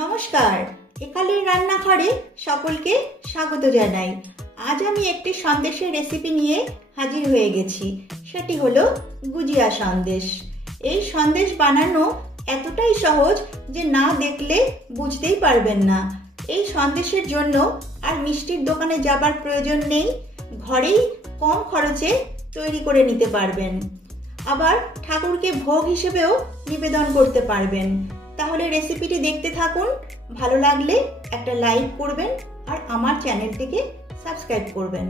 নমস্কার, একালের রান্নাঘরে সকলকে স্বাগত জানাই। আজ আমি একটি সন্দেশের রেসিপি নিয়ে হাজির হয়ে গেছি। সেটি হলো গুজিয়া সন্দেশ। এই সন্দেশ বানানো এতটাই সহজ যে না দেখলে বুঝতেই পারবেন না। এই সন্দেশের জন্য আর মিষ্টির দোকানে যাবার প্রয়োজন নেই, ঘরেই কম খরচে তৈরি করে নিতে পারবেন। আবার ঠাকুরকে ভোগ হিসেবেও নিবেদন করতে পারবেন। তাহলে রেসিপিটি দেখতে থাকুন। ভালো লাগলে একটা লাইক করবেন আর আমার চ্যানেলটিকে সাবস্ক্রাইব করবেন।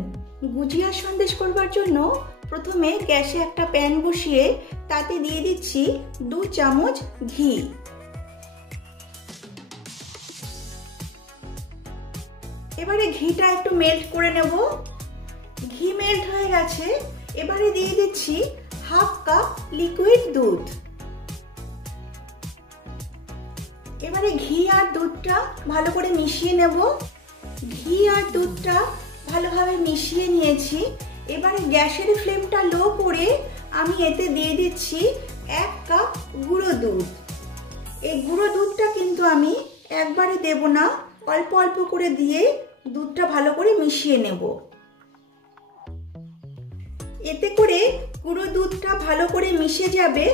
গুজিয়া সন্দেশ করবার জন্য প্রথমে গ্যাসে একটা প্যান বসিয়ে তাতে দিয়ে দিচ্ছি 2 চামচ ঘি। এবারে ঘিটা একটু মেল্ট করে নেব। ঘি মেল্ট হয়ে গেছে, এবারে দিয়ে দিচ্ছি 1/2 কাপ লিকুইড দুধ। এবারে ঘি আর দুধটা ভালো করে মিশিয়ে নেব। ঘি আর দুধটা ভালোভাবে মিশিয়ে নিয়েছি। এবারে গ্যাসের ফ্লেমটা লো করে আমি এতে দিয়ে দিচ্ছি 1 কাপ গুঁড়ো দুধ। এই গুঁড়ো দুধটা কিন্তু আমি একবারে দেব না, অল্প অল্প করে দিয়ে দুধটা ভালো করে মিশিয়ে নেব। এতে করে গুঁড়ো দুধটা ভালো করে মিশে যাবে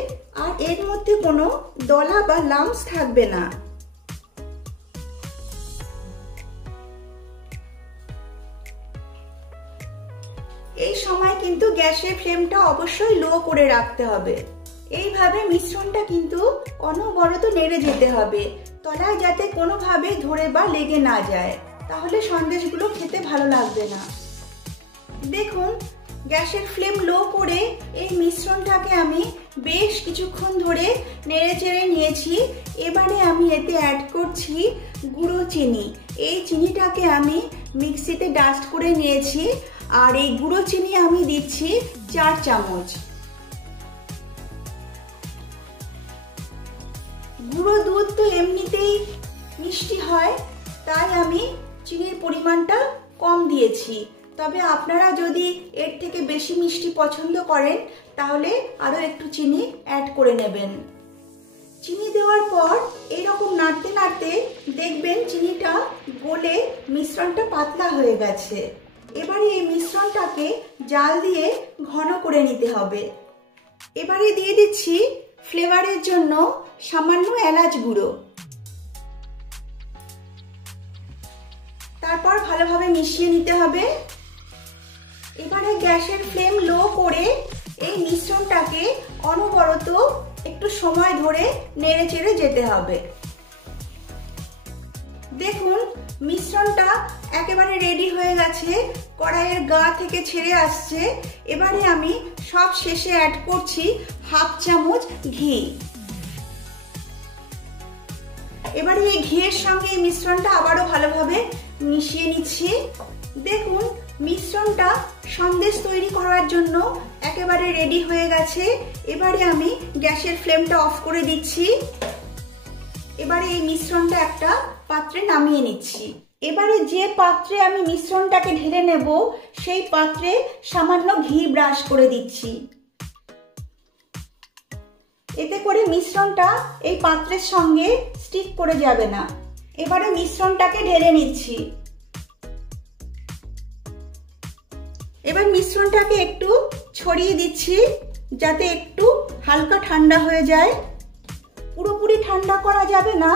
আর এর মধ্যে কোনো দলা বা লাম্পস থাকবে না। এই সময় কিন্তু গ্যাসের ফ্লেমটা অবশ্যই লো করে রাখতে হবে। এইভাবে মিশ্রণটা কিন্তু অনবরত নেড়ে যেতে হবে, তলায় যাতে কোনোভাবে ধরে বা লেগে না যায়, তাহলে সন্দেশগুলো খেতে ভালো লাগবে না। দেখুন, গ্যাসের ফ্লেম লো করে এই মিশ্রণটাকে আমি বেশ কিছুক্ষণ ধরে নেড়ে চেড়ে নিয়েছি। এবারে আমি এতে অ্যাড করছি গুঁড়ো চিনি। এই চিনিটাকে আমি মিক্সিতে ডাস্ট করে নিয়েছি আর এই গুঁড়ো চিনি আমি দিচ্ছি 4 চামচ। গুঁড়ো দুধ তো এমনিতেই মিষ্টি হয়, তাই আমি চিনির পরিমাণটা কম দিয়েছি। তবে আপনারা যদি এর থেকে বেশি মিষ্টি পছন্দ করেন তাহলে আরো একটু চিনি অ্যাড করে নেবেন। চিনি দেওয়ার পর এইরকম নাড়তে নাড়তে দেখবেন চিনিটা গলে মিশ্রণটা পাতলা হয়ে গেছে। এবারে এই মিশ্রণটাকে জাল দিয়ে ঘন করে নিতে হবে। এবারে দিয়ে দিচ্ছি ফ্লেভারের জন্য সামান্য এলাচ গুঁড়ো। তারপর ভালোভাবে মিশিয়ে নিতে হবে। এবারে গ্যাসের ফ্লেম লো করে এই মিশ্রণটাকে অনবরত একটু সময় ধরে নেড়ে চেড়ে যেতে হবে। দেখুন, মিশ্রণটা একেবারে রেডি হয়ে গেছে, কড়াইয়ের গা থেকে ছেড়ে আসছে। এবারে আমি সব শেষে অ্যাড করছি 1/2 চামচ ঘি। এবারে এই ঘিয়ের সঙ্গে এই মিশ্রণটা আবারও ভালোভাবে মিশিয়ে নিচ্ছি। দেখুন, মিশ্রণটা সন্দেশ তৈরি করার জন্য একেবারে রেডি হয়ে গেছে। এবারে আমি গ্যাসের ফ্লেমটা অফ করে দিচ্ছি। এবারে এই মিশ্রণটা একটা পাত্রে নামিয়ে নিচ্ছি। এবারে যে পাত্রে আমি মিশ্রণটাকে ঢেলে নেব সেই পাত্রে সামান্য ঘি ব্রাশ করে দিচ্ছি। এতে করে মিশ্রণটা এই পাত্রের সঙ্গে স্টিক করে যাবে না। এবারে মিশ্রণটাকে ঢেলে নিচ্ছি। এবার মিশ্রণটাকে একটু ছড়িয়ে দিচ্ছি যাতে একটু হালকা ঠান্ডা হয়ে যায়। পুরোপুরি ঠান্ডা করা যাবে না,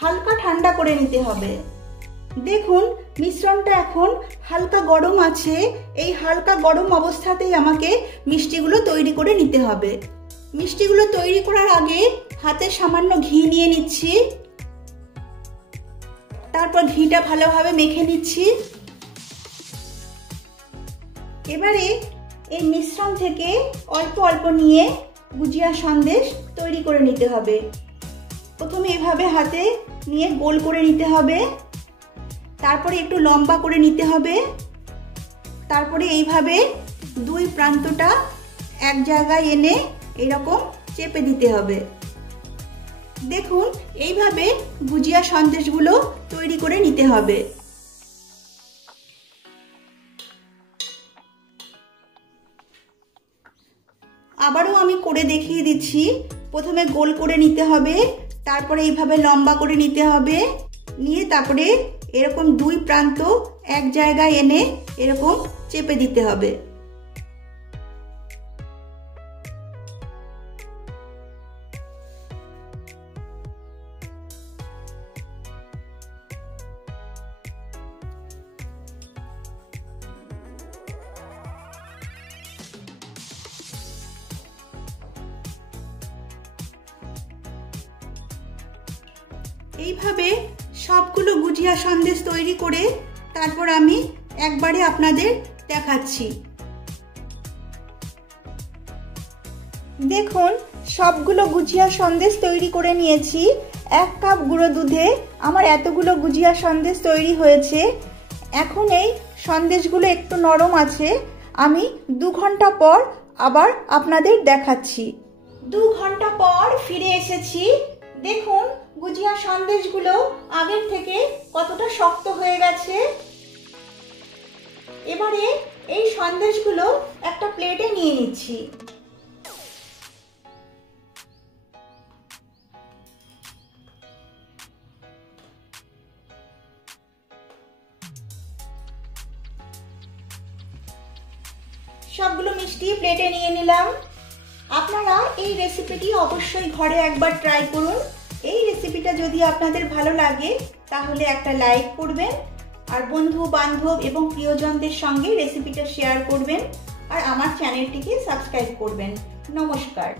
হালকা ঠান্ডা করে নিতে হবে। দেখুন, মিশ্রণটা এখন হালকা গরম আছে। এই হালকা গরম অবস্থাতেই আমাকে মিষ্টিগুলো তৈরি করে নিতে হবে। মিষ্টিগুলো তৈরি করার আগে হাতে সামান্য ঘি নিয়ে নিচ্ছি। তারপর ঘিটা ভালোভাবে মেখে নিচ্ছি। এবারে এই মিশ্রণ থেকে অল্প অল্প নিয়ে গুজিয়া সন্দেশ তৈরি করে নিতে হবে। প্রথমে এভাবে হাতে নিয়ে গোল করে নিতে হবে, তারপরে একটু লম্বা করে নিতে হবে, তারপরে এইভাবে 2 প্রান্তটা এক জায়গায় এনে এরকম চেপে দিতে হবে। দেখুন, এইভাবে গুজিয়া সন্দেশগুলো তৈরি করে নিতে হবে। আবারও আমি করে দেখিয়ে দিচ্ছি। প্রথমে গোল করে নিতে হবে, তারপরে এইভাবে লম্বা করে নিতে হবে। নিয়ে তারপরে এরকম দুই প্রান্ত এক জায়গায় এনে এরকম চেপে দিতে হবে। এইভাবে সবগুলো গুজিয়া সন্দেশ তৈরি করে তারপর আমি একবারে আপনাদের দেখাচ্ছি। দেখুন, সবগুলো গুজিয়া সন্দেশ তৈরি করে নিয়েছি। 1 কাপ গুঁড়ো দুধে আমার এতগুলো গুজিয়া সন্দেশ তৈরি হয়েছে। এখন এই সন্দেশগুলো একটু নরম আছে। আমি 2 ঘন্টা পর আবার আপনাদের দেখাচ্ছি। 2 ঘন্টা পর ফিরে এসেছি। দেখুন, গুজিয়া সন্দেশগুলো আগের থেকে কতটা শক্ত হয়ে গেছে। এবারে এই সন্দেশগুলো একটা প্লেটে নিয়ে নিচ্ছি। সবগুলো মিষ্টি প্লেটে নিয়ে নিলাম। আপনারা এই রেসিপিটি অবশ্যই ঘরে একবার ট্রাই করুন। এই রেসিপিটা যদি আপনাদের ভালো লাগে তাহলে একটা লাইক করবেন, আর বন্ধু বান্ধব এবং প্রিয়জনদের সঙ্গে রেসিপিটা শেয়ার করবেন, আর আমার চ্যানেলটিকে সাবস্ক্রাইব করবেন। নমস্কার।